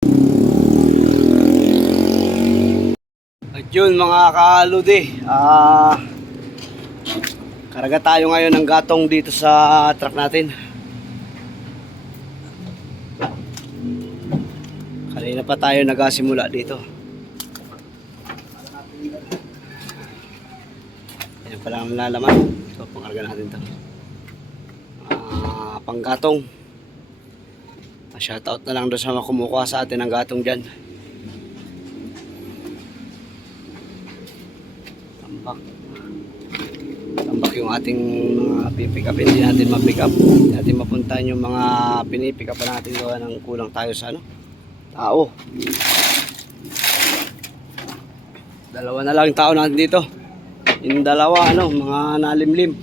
At yun mga kaludi, karga tayo ngayon ng gatong dito sa truck natin. Kanina pa tayo nagasimula dito. Ayan pala ang nalalaman. So pangkarga natin to, panggatong. Shoutout na lang doon sa mga kumukuha sa atin ng gatong dyan. Tambak yung ating mga pipick up. Hindi natin mapick up, hindi natin mapuntahan yung mga pinipick up natin gawa ng kulang tayo sa tao. Dalawa na lang tao natin dito. Yung dalawa mga nalimlim.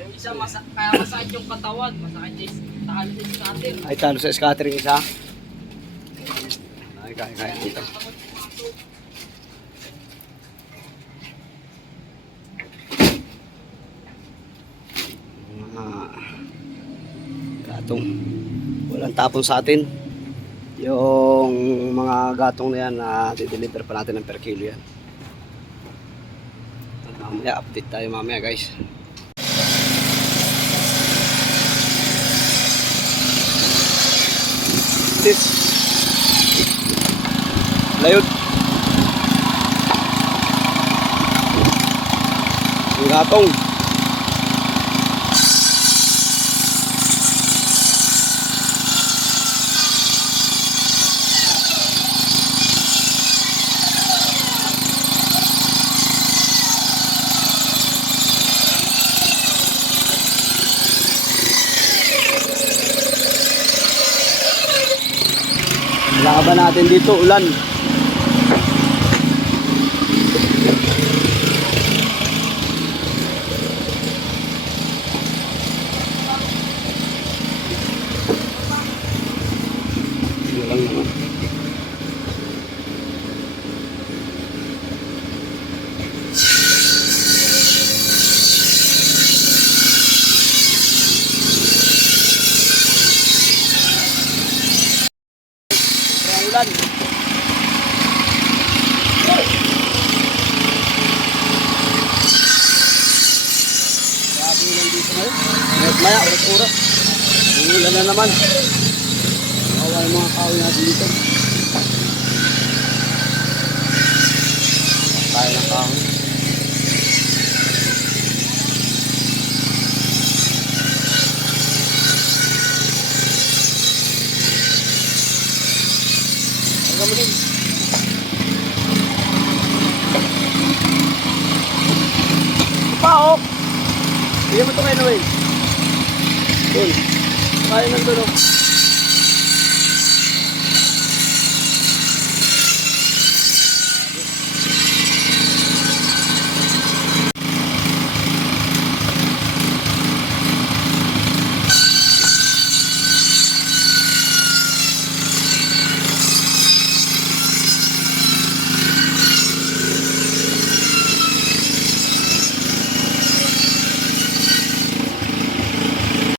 Yung isa kaya masakit yung katawan, masakit yung talo sa scatter. Ay talo sa scattering isa. Ay kaya dito. Gatong walang tapon sa atin. Yung mga gatong na yan di-deliver pa natin ng per kilo yan. Mamaya update tayo mamaya guys. This layot yung gatong. Laban natin dito, ulan. Ulan naman. Ulan. Grabe lang dito ngayon. Maya, oras-oras. Ulan na naman. Awa yung mga kahoy natin dito. Tayo ng kahoy. Huwag mo din. Pao! Bigyan mo ito kayo Noel. Doon. Kaya nandun o.